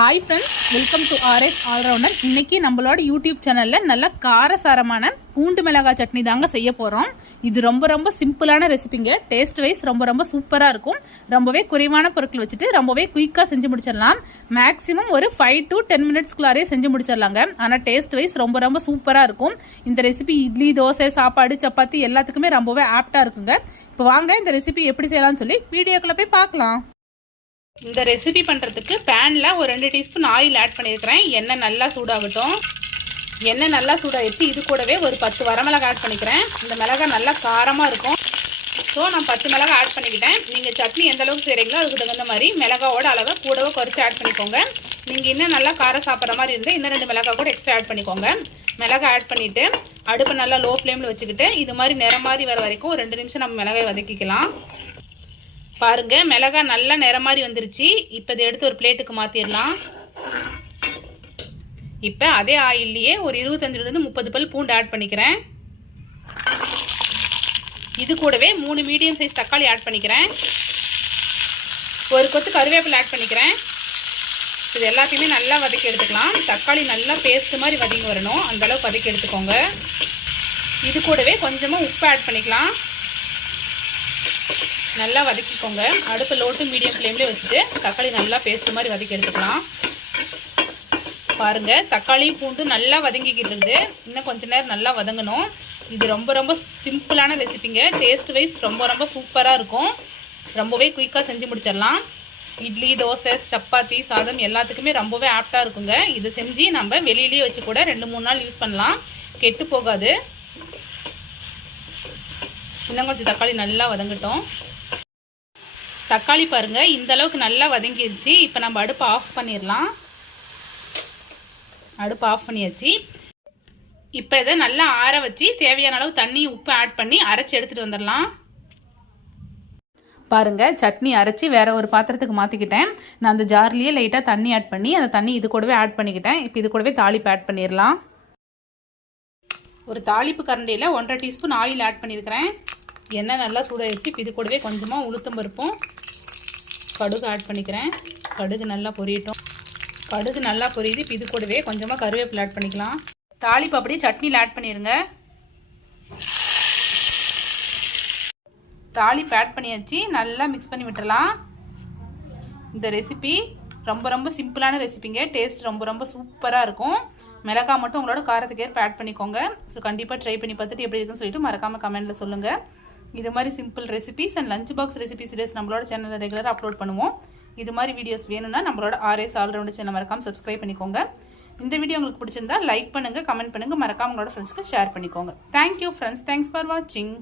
Hi friends, welcome to RS Allrounder. இன்னைக்கு நம்மளோட YouTube சேனல்ல நல்ல காரசாரமான பூண்டு மிளகாய் சட்னி தாங்க செய்ய போறோம். இது ரொம்ப சிம்பிளான ரெசிபிங்க. டேஸ்ட் வைஸ் ரொம்ப சூப்பரா இருக்கும். ரொம்பவே குறைவான பொருட்கள் வச்சுட்டு ரொம்பவே குயிக்கா செஞ்சு முடிச்சிடலாம். மேக்ஸிமம் ஒரு 5 to 10 மினிட்ஸ்க்குள்ளாரே செஞ்சு முடிச்சிடலாங்க. ஆனா டேஸ்ட் வைஸ் ரொம்ப சூப்பரா இருக்கும். இந்த ரெசிபி இட்லி, தோசை, சாப்பாடு, சப்பாத்தி எல்லாத்துக்குமே ரொம்பவே ஆப்டா இருக்குங்க. இப்போ வாங்க இந்த ரெசிபி எப்படி செய்யலாம்னு சொல்லி வீடியோக்குள்ள போய் பார்க்கலாம். இந்த ரெசிபி பண்ணுறதுக்கு பேனில் ஒரு 2 டீஸ்பூன் ஆயில் ஆட் பண்ணியிருக்கிறேன். எண்ணெய் நல்லா சூடாகட்டும். எண்ணெய் நல்லா சூடாகிடுச்சு. இது கூடவே ஒரு 10 வரமிளகாய் ஆட் பண்ணிக்கிறேன். இந்த மிளகாய் நல்லா காரமாக இருக்கும். ஸோ நான் 10 மிளகாய் ஆட் பண்ணிக்கிட்டேன். நீங்கள் சட்னி எந்த அளவுக்கு செய்கிறீங்களோ அதுக்கு தகுந்த மாதிரி மிளகாவோட அளவை கூடவோ குறைச்சி ஆட் பண்ணிக்கோங்க. நீங்கள் இன்னும் நல்லா காரம் சாப்பிட்ற மாதிரி இருந்தால் இன்னும் 2 மிளகாய் கூட எக்ஸ்ட்ரா ஆட் பண்ணிக்கோங்க. மிளகாய் ஆட் பண்ணிவிட்டு அடுப்பை நல்லா லோ ஃப்ளேமில் வச்சுக்கிட்டு இது மாதிரி நிறம் மாதிரி வர வரைக்கும் ஒரு 2 நிமிஷம் நம்ம மிளகாய் வதக்கிக்கலாம். பாருங்க, மிளகாய் நல்லா நிறம் மாதிரி வந்துருச்சு. இப்போ இதை எடுத்து ஒரு பிளேட்டுக்கு மாற்றிடலாம். இப்போ அதே ஆயில்லையே ஒரு 25 to 30 பல் பூண்டு ஆட் பண்ணிக்கிறேன். இது கூடவே 3 மீடியம் சைஸ் தக்காளி ஆட் பண்ணிக்கிறேன். ஒரு கொத்து கருவேப்பிலை ஆட் பண்ணிக்கிறேன். இது எல்லாத்தையுமே நல்லா வதக்கி எடுத்துக்கலாம். தக்காளி நல்லா பேஸ்ட் மாதிரி வதங்கி வரணும், அந்த அளவுக்கு வதக்கி எடுத்துக்கோங்க. இது கூடவே கொஞ்சமாக உப்பு ஆட் பண்ணிக்கலாம். நல்லா வதக்கிக்கோங்க. அடுப்பு லோ டு மீடியம் ஃப்ளேம்லேயே வச்சுட்டு தக்காளி நல்லா பேஸ்ட் மாதிரி வதக்கி எடுத்துக்கலாம். பாருங்கள், தக்காளி பூண்டு நல்லா வதங்கிக்கிட்டு இருக்குது. இன்னும் கொஞ்ச நேரம் நல்லா வதங்கணும். இது ரொம்ப சிம்பிளான ரெசிபிங்க. டேஸ்ட் வைஸ் ரொம்ப சூப்பராக இருக்கும். ரொம்பவே குயிக்காக செஞ்சு முடிச்சிடலாம். இட்லி, தோசை, சப்பாத்தி, சாதம் எல்லாத்துக்குமே ரொம்பவே ஆப்டாக இருக்குங்க. இது செஞ்சு நம்ம வெளியிலேயே வச்சு கூட 2-3 நாள் யூஸ் பண்ணலாம், கெட்டு போகாது. இன்னும் கொஞ்சம் தக்காளி நல்லா வதங்கட்டும். தக்காளி பாருங்கள் இந்த அளவுக்கு நல்லா வதங்கிடுச்சு. இப்போ நம்ம அடுப்பை ஆஃப் பண்ணிடலாம். அடுப்பு ஆஃப் பண்ணியாச்சு. இப்போ இதை நல்லா ஆற வச்சு தேவையான அளவு தண்ணி, உப்பு ஆட் பண்ணி அரைச்சி எடுத்துகிட்டு வந்துடலாம். பாருங்கள், சட்னி அரைச்சி வேற ஒரு பாத்திரத்துக்கு மாற்றிக்கிட்டேன். நான் அந்த ஜார்லேயே லைட்டாக தண்ணி ஆட் பண்ணி அந்த தண்ணி இது கூடவே ஆட் பண்ணிக்கிட்டேன். இப்போ இது கூடவே தாளிப்பு ஆட் பண்ணிடலாம். ஒரு தாளிப்பு கரண்டியில் 1.5 டீஸ்பூன் ஆயில் ஆட் பண்ணியிருக்கிறேன். எண்ணெய் நல்லா சூடாகிடுச்சு. இப்போ இது கூடவே கொஞ்சமாக உளுத்தம் பருப்பும் கடுகு ஆட் பண்ணிக்கிறேன். கடுகு நல்லா பொரியட்டும். கடுகு நல்லா பொரியுது. இப்போ இது கூடவே கொஞ்சமாக கருவேப்பிலை ஆட் பண்ணிக்கலாம். தாளிப்பு அப்படியே சட்னியில் ஆட் பண்ணிடுங்க. தாளிப்பு ஆட் பண்ணியாச்சு. நல்லா மிக்ஸ் பண்ணி விட்டுறலாம். இந்த ரெசிபி ரொம்ப சிம்பிளான ரெசிபிங்க. டேஸ்ட் ரொம்ப சூப்பராக இருக்கும். மிளகாய் மட்டும் உங்களோட காரத்துக்கு ஏற்ப ஆட் பண்ணிக்கோங்க. ஸோ கண்டிப்பாக ட்ரை பண்ணி பார்த்துட்டு எப்படி இருக்குன்னு சொல்லிட்டு மறக்காமல் கமெண்ட்டில் சொல்லுங்கள். இது மாதிரி simple recipes and lunch box recipes videos நம்மளோட சேனலில் ரெகுலராக அப்லோட் பண்ணுவோம். இது மாதிரி வீடியோஸ் வேணும்னா நம்மளோட RS ஆல்ரவுண்டர் சேனல் மறக்காமல் சப்ஸ்கிரைப் பண்ணிக்கோங்க. இந்த வீடியோ உங்களுக்கு பிடிச்சிருந்தா லைக் பண்ணுங்கள், கமெண்ட் பண்ணுங்கள், மறக்காமல் உங்களோட ஃப்ரெண்ட்ஸ்க்கு ஷேர் பண்ணிக்கோங்க. Thank you friends. தேங்க்ஸ் ஃபார் வாட்சிங்.